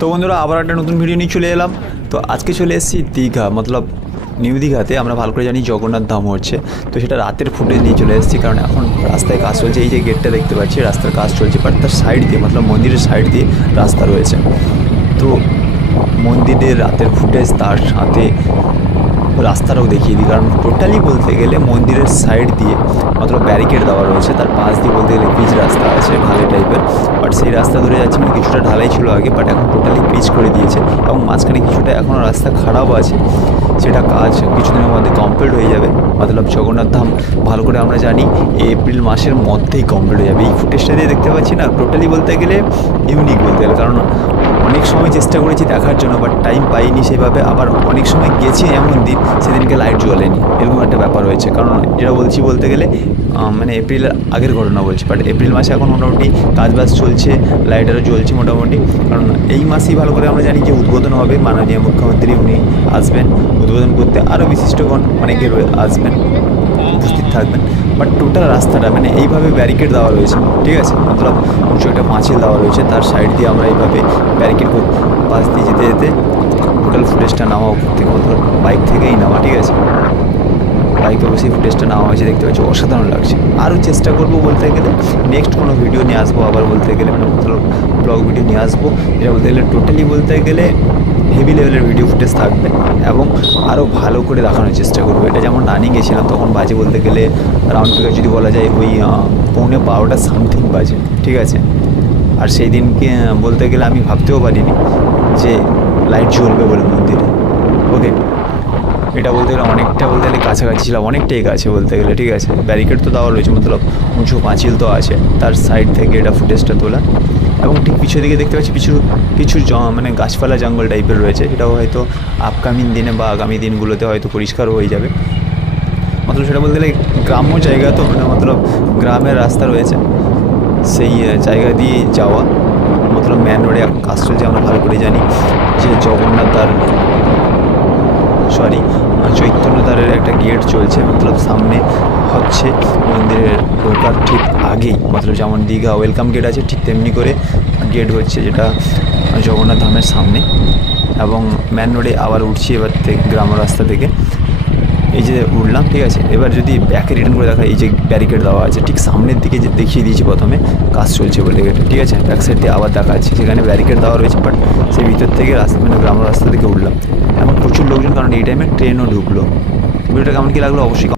তো বন্ধুরা আবার একটা নতুন ভিডিও নিয়ে চলে এলাম। তো আজকে চলে এসেছি দীঘা, মতলব নিউ দীঘাতে। আমরা ভালো করে জানি জগন্নাথ ধাম হচ্ছে, তো সেটা রাতের ফুটেজ নিয়ে চলে এসেছি, কারণ এখন রাস্তায় কাজ চলছে। এই যে গেটটা দেখতে পাচ্ছি, রাস্তার কাজ চলছে, বাট তার সাইড দিয়ে মতলব মন্দিরের সাইড দিয়ে রাস্তা রয়েছে। তো মন্দিরের রাতের ফুটেজ তার সাথে রাস্তাটাও দেখিয়ে দিই, কারণ টোটালি বলতে গেলে মন্দিরের সাইড দিয়ে মতলব ব্যারিকেড দেওয়া রয়েছে, তার পাশ দিয়ে বলতে গেলে পিচ রাস্তা আছে ঢালাই টাইপের। বাট সেই রাস্তা ধরে যাচ্ছি, মানে কিছুটা ঢালাই ছিল আগে, বাট এখন টোটালি পিচ করে দিয়েছে। এবং মাঝখানে কিছুটা এখনও রাস্তা খারাপও আছে, সেটা কাজ কিছুদিনের মধ্যে কমপ্লিট হয়ে যাবে। মতলব জগন্নাথ ধাম ভালো করে আমরা জানি এপ্রিল মাসের মধ্যেই কমপ্লিট হয়ে যাবে। এই ফুটেজটা দিয়ে দেখতে পাচ্ছি না, টোটালি বলতে গেলে ইউনিক বলতে গেলে, কারণ অনেক সময় চেষ্টা করেছি দেখার জন্য, বাট টাইম পাইনি সেভাবে। আবার অনেক সময় গেছি এমন দিন সেদিনকে লাইট জ্বলেনি, এরকম একটা ব্যাপার হয়েছে। কারণ যেটা বলছি বলতে গেলে মানে এপ্রিলের আগের ঘটনা বলছি, বাট এপ্রিল মাসে এখন মোটামুটি কাজবাজ চলছে, লাইটারও জ্বলছে মোটামুটি। কারণ এই মাসেই ভালো করে আমরা জানি যে উদ্বোধন হবে, মাননীয় মুখ্যমন্ত্রী উনি আসবেন উদ্বোধন করতে, আরও বিশিষ্টগণ অনেকে আসবেন, উপস্থিত থাকবেন। বাট টোটাল রাস্তাটা মানে এইভাবে ব্যারিকেড দেওয়া রয়েছে, ঠিক আছে, মতলব উঁচু একটা পাঁচিল দেওয়া রয়েছে, তার সাইড দিয়ে আমরা এইভাবে ব্যারিকেড পাশ দিয়ে যেতে যেতে টোটাল ফুটেজটা নেওয়া উপর থেকে, মতলব বাইক থেকেই নেওয়া, ঠিক আছে। বাইকে বসেই ফুটেজটা নেওয়া হয়েছে, দেখতে পাচ্ছি অসাধারণ লাগছে। আরও চেষ্টা করবো বলতে গেলে নেক্সট কোনো ভিডিও নিয়ে আসবো, আবার বলতে গেলে মানে মতলব ব্লগ ভিডিও নিয়ে আসবো, এটা বলতে গেলে টোটালি বলতে গেলে হেভি লেভেলের ভিডিও ফুটেজ থাকবে এবং আরও ভালো করে দেখানোর চেষ্টা করবো। এটা যেমন রানিং গেছিলাম তখন বাজে বলতে গেলে রাউন্ড ফিগার যদি বলা যায় ওই 11:45 সামথিং বাজে, ঠিক আছে। আর সেই দিনকে বলতে গেলে আমি ভাবতেও পারিনি যে লাইট জ্বলবে বলে মন্দিরে। ওকে, এটা বলতে গেলে অনেকটা বলতে গেলে কাছাকাছি ছিলাম, অনেকটাই কাছে বলতে গেলে, ঠিক আছে। ব্যারিকেড তো দেওয়া রয়েছে, মতলব উঁচু পাঁচিল তো আছে, তার সাইড থেকে এটা ফুটেজটা তোলা। এবং ঠিক পিছু দিকে দেখতে পাচ্ছি কিছু মানে গাছপালা জঙ্গল টাইপের রয়েছে, সেটাও হয়তো আপকামিং দিনে বা আগামী দিনগুলোতে হয়তো পরিষ্কারও হয়ে যাবে। মতলব সেটা বলতে গেলে গ্রাম্য জায়গা তো, মানে মতলব গ্রামের রাস্তা রয়েছে, সেই জায়গা দিয়ে যাওয়া। মতলব ম্যান রোডে কাজ চলছে, আমরা ভালো করে জানি যে জগন্নাথ আর চৈতন্যদ্বারের একটা গেট চলছে, মতলব সামনে হচ্ছে মন্দিরের ঢোকার ঠিক আগেই, মতলব যেমন দীঘা ওয়েলকাম গেট আছে ঠিক তেমনি করে গেট হচ্ছে, যেটা জগন্নাথ ধামের সামনে। এবং ম্যান রোডে আবার উঠছি এবার থেকে গ্রাম্য রাস্তা থেকে, এই যে উঠলাম, ঠিক আছে। এবার যদি ব্যাকে রিটার্ন করে দেখা, এই যে ব্যারিকেড দেওয়া আছে ঠিক সামনের দিকে, যে দেখিয়ে দিয়েছি প্রথমে কাজ চলছে বলে গেটে, ঠিক আছে। ব্যাক সাইড দিয়ে আবার দেখা যাচ্ছে সেখানে ব্যারিকেড দেওয়া রয়েছে, বাট সেই ভিতর থেকে রাস্তা মানে গ্রাম্য রাস্তা থেকে উঠলাম। এখন প্রচুর লোকজন, কারণ এই টাইমে ট্রেনও ঢুকলো। ভিডিওটা কেমন কী লাগলো অবশ্যই